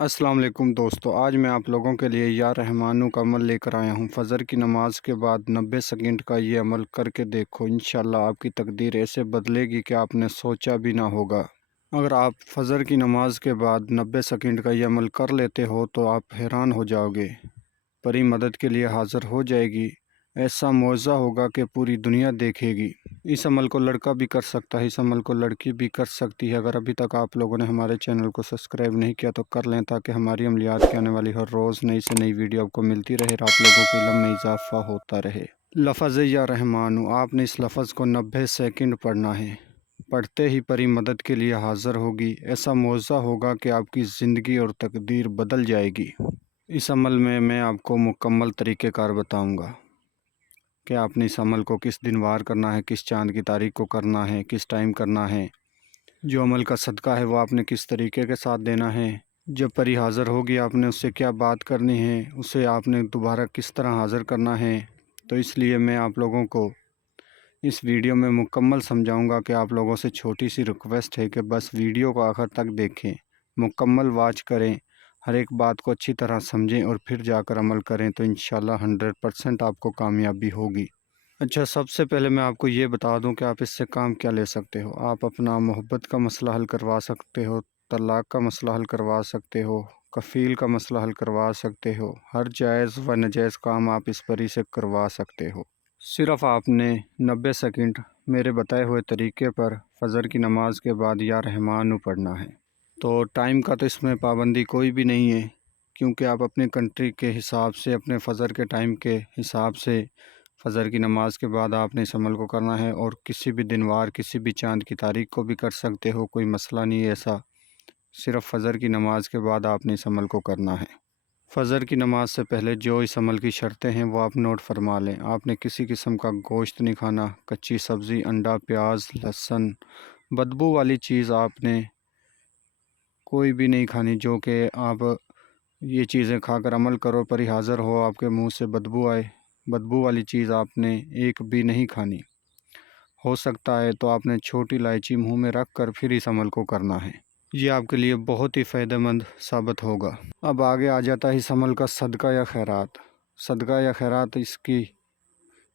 السلام علیکم دوستو، آج میں آپ لوگوں کے لیے یا رحمانو کا عمل لے کر آیا ہوں۔ فجر کی نماز کے بعد 90 سیکنڈ کا یہ عمل کر کے دیکھو، انشاءاللہ آپ کی تقدیر ایسے بدلے گی کہ آپ نے سوچا بھی نہ ہوگا۔ اگر آپ فجر کی نماز کے بعد 90 سیکنڈ کا یہ عمل کر لیتے ہو تو آپ حیران ہو جاؤ گے۔ پری مدد کے لیے حاضر ہو جائے گی، ایسا معجزہ ہوگا کہ پوری دنیا دیکھے گی۔ اس عمل کو لڑکا بھی کر سکتا ہے، اس عمل کو لڑکی بھی کر سکتی ہے۔ اگر ابھی تک آپ لوگوں نے ہمارے چینل کو سبسکرائب نہیں کیا تو کر لیں، تاکہ ہماری عملیات کی آنے والی ہر روز نئی سے نئی ویڈیو آپ کو ملتی رہے اور آپ لوگوں کے علم میں اضافہ ہوتا رہے۔ لفظ یا رحمانو، آپ نے اس لفظ کو 90 سیکنڈ پڑھنا ہے۔ پڑھتے ہی پری مدد کے لیے حاضر ہوگی، ایسا معجزہ ہوگا کہ آپ کی زندگی اور تقدیر بدل جائے گی۔ اس عمل میں آپ کو مکمل طریقہ کار بتاؤں گا کہ آپ نے اس عمل کو کس دن وار کرنا ہے، کس چاند کی تاریخ کو کرنا ہے، کس ٹائم کرنا ہے، جو عمل کا صدقہ ہے وہ آپ نے کس طریقے کے ساتھ دینا ہے، جب پری حاضر ہوگی آپ نے اس سے کیا بات کرنی ہے، اسے آپ نے دوبارہ کس طرح حاضر کرنا ہے۔ تو اس لیے میں آپ لوگوں کو اس ویڈیو میں مکمل سمجھاؤں گا کہ آپ لوگوں سے چھوٹی سی ریکویسٹ ہے کہ بس ویڈیو کو آخر تک دیکھیں، مکمل واچ کریں، ہر ایک بات کو اچھی طرح سمجھیں اور پھر جا کر عمل کریں تو انشاءاللہ 100% آپ کو کامیابی ہوگی۔ اچھا، سب سے پہلے میں آپ کو یہ بتا دوں کہ آپ اس سے کام کیا لے سکتے ہو۔ آپ اپنا محبت کا مسئلہ حل کروا سکتے ہو، طلاق کا مسئلہ حل کروا سکتے ہو، کفیل کا مسئلہ حل کروا سکتے ہو، ہر جائز و ناجائز کام آپ اس پری سے کروا سکتے ہو۔ صرف آپ نے 90 سیکنڈ میرے بتائے ہوئے طریقے پر فجر کی نماز کے بعد یا رحمانو پڑھنا ہے۔ تو ٹائم کا تو اس میں پابندی کوئی بھی نہیں ہے، کیونکہ آپ اپنے کنٹری کے حساب سے، اپنے فجر کے ٹائم کے حساب سے فجر کی نماز کے بعد آپ نے اس عمل کو کرنا ہے، اور کسی بھی دن وار، کسی بھی چاند کی تاریخ کو بھی کر سکتے ہو، کوئی مسئلہ نہیں ہے ایسا۔ صرف فجر کی نماز کے بعد آپ نے اس عمل کو کرنا ہے۔ فجر کی نماز سے پہلے جو اس عمل کی شرطیں ہیں وہ آپ نوٹ فرما لیں۔ آپ نے کسی قسم کا گوشت نہیں کھانا، کچی سبزی، انڈا، پیاز، لہسن، بدبو والی چیز آپ نے کوئی بھی نہیں کھانی، جو کہ آپ یہ چیزیں کھا کر عمل کرو، پری حاضر ہو، آپ کے منہ سے بدبو آئے، بدبو والی چیز آپ نے ایک بھی نہیں کھانی۔ ہو سکتا ہے تو آپ نے چھوٹی الائچی منہ میں رکھ کر پھر اس عمل کو کرنا ہے، یہ آپ کے لیے بہت ہی فائدہ مند ثابت ہوگا۔ اب آگے آ جاتا ہے اس عمل کا صدقہ یا خیرات۔ صدقہ یا خیرات اس کی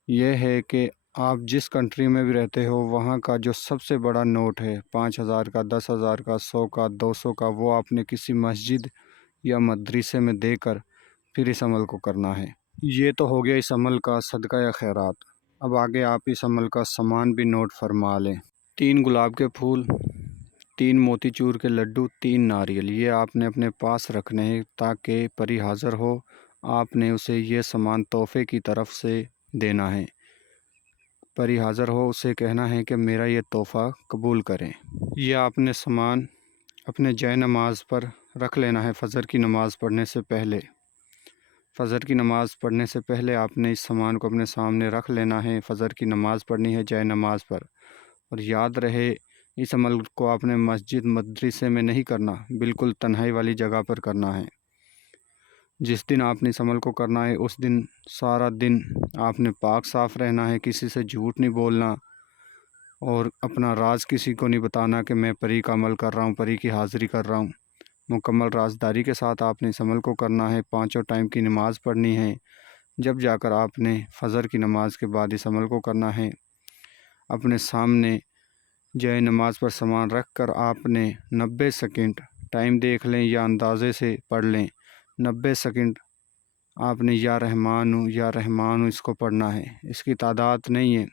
یہ ہے کہ آپ جس کنٹری میں بھی رہتے ہو وہاں کا جو سب سے بڑا نوٹ ہے، 5,000 کا، 10,000 کا، 100 کا، 200 کا، وہ آپ نے کسی مسجد یا مدرسے میں دے کر پھر اس عمل کو کرنا ہے۔ یہ تو ہو گیا اس عمل کا صدقہ یا خیرات۔ اب آگے آپ اس عمل کا سامان بھی نوٹ فرما لیں۔ 3 گلاب کے پھول، 3 موتی چور کے لڈو، 3 ناریل، یہ آپ نے اپنے پاس رکھنے ہیں تاکہ پری حاضر ہو آپ نے اسے یہ سامان تحفے کی طرف سے دینا ہے۔ پری حاضر ہو اسے کہنا ہے کہ میرا یہ تحفہ قبول کریں۔ یہ آپ نے سامان اپنے جائے نماز پر رکھ لینا ہے فجر کی نماز پڑھنے سے پہلے۔ فجر کی نماز پڑھنے سے پہلے آپ نے اس سامان کو اپنے سامنے رکھ لینا ہے۔ فجر کی نماز پڑھنی ہے جائے نماز پر، اور یاد رہے اس عمل کو آپ نے مسجد مدرسے میں نہیں کرنا، بالکل تنہائی والی جگہ پر کرنا ہے۔ جس دن آپ نے اس عمل کو کرنا ہے اس دن سارا دن آپ نے پاک صاف رہنا ہے، کسی سے جھوٹ نہیں بولنا، اور اپنا راز کسی کو نہیں بتانا کہ میں پری کا عمل کر رہا ہوں، پری کی حاضری کر رہا ہوں۔ مکمل رازداری کے ساتھ آپ نے اس عمل کو کرنا ہے، 5 ٹائم کی نماز پڑھنی ہے، جب جا کر آپ نے فجر کی نماز کے بعد اس عمل کو کرنا ہے۔ اپنے سامنے جائے نماز پر سامان رکھ کر آپ نے 90 سیکنڈ ٹائم دیکھ لیں یا اندازے سے پڑھ لیں، 90 سیکنڈ آپ نے یا رحمانو اس کو پڑھنا ہے۔ اس کی تعداد نہیں ہے،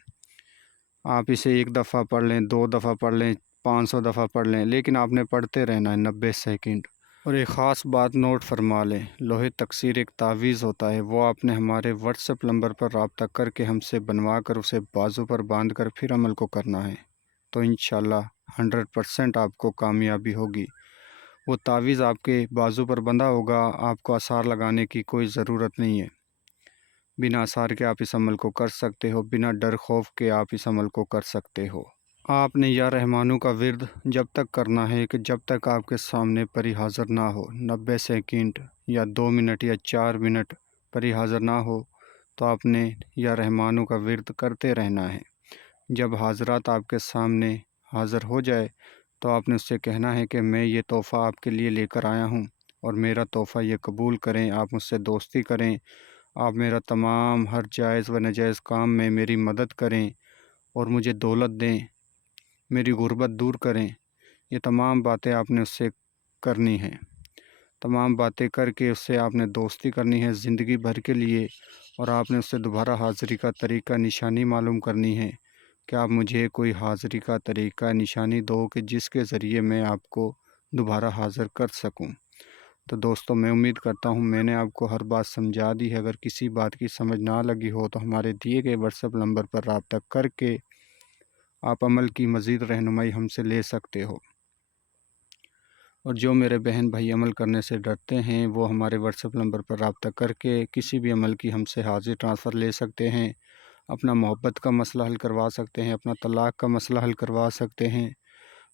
آپ اسے 1 دفعہ پڑھ لیں، 2 دفعہ پڑھ لیں، 500 دفعہ پڑھ لیں، لیکن آپ نے پڑھتے رہنا ہے 90 سیکنڈ۔ اور ایک خاص بات نوٹ فرما لیں، لوہے تکثیر ایک تعویذ ہوتا ہے، وہ آپ نے ہمارے واٹس ایپ نمبر پر رابطہ کر کے ہم سے بنوا کر اسے بازو پر باندھ کر پھر عمل کو کرنا ہے، تو انشاءاللہ 100% آپ کو کامیابی ہوگی۔ وہ تعویذ آپ کے بازو پر بندھا ہوگا، آپ کو آثار لگانے کی کوئی ضرورت نہیں ہے، بنا آثار کے آپ اس عمل کو کر سکتے ہو، بنا ڈر خوف کے آپ اس عمل کو کر سکتے ہو۔ آپ نے یا رحمانو کا ورد جب تک کرنا ہے کہ جب تک آپ کے سامنے پری حاضر نہ ہو، 90 سیکنڈ یا 2 منٹ یا 4 منٹ پری حاضر نہ ہو تو آپ نے یا رحمانو کا ورد کرتے رہنا ہے۔ جب حاضرات آپ کے سامنے حاضر ہو جائے تو آپ نے اس سے کہنا ہے کہ میں یہ تحفہ آپ کے لیے لے کر آیا ہوں، اور میرا تحفہ یہ قبول کریں، آپ مجھ سے دوستی کریں، آپ میرا تمام ہر جائز و ناجائز کام میں میری مدد کریں اور مجھے دولت دیں، میری غربت دور کریں۔ یہ تمام باتیں آپ نے اس سے کرنی ہیں، تمام باتیں کر کے اس سے آپ نے دوستی کرنی ہے زندگی بھر کے لیے، اور آپ نے اس سے دوبارہ حاضری کا طریقہ نشانی معلوم کرنی ہے کہ آپ مجھے کوئی حاضری کا طریقہ نشانی دو کہ جس کے ذریعے میں آپ کو دوبارہ حاضر کر سکوں۔ تو دوستو، میں امید کرتا ہوں میں نے آپ کو ہر بات سمجھا دی ہے۔ اگر کسی بات کی سمجھ نہ لگی ہو تو ہمارے دیے گئے واٹس ایپ نمبر پر رابطہ کر کے آپ عمل کی مزید رہنمائی ہم سے لے سکتے ہو۔ اور جو میرے بہن بھائی عمل کرنے سے ڈرتے ہیں وہ ہمارے واٹس ایپ نمبر پر رابطہ کر کے کسی بھی عمل کی ہم سے حاضری ٹرانسفر لے سکتے ہیں، اپنا محبت کا مسئلہ حل کروا سکتے ہیں، اپنا طلاق کا مسئلہ حل کروا سکتے ہیں،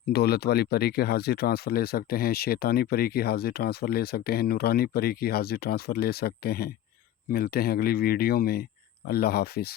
دولت والی پری کی حاضری ٹرانسفر لے سکتے ہیں، شیطانی پری کی حاضری ٹرانسفر لے سکتے ہیں، نورانی پری کی حاضری ٹرانسفر لے سکتے ہیں۔ ملتے ہیں اگلی ویڈیو میں۔ اللہ حافظ۔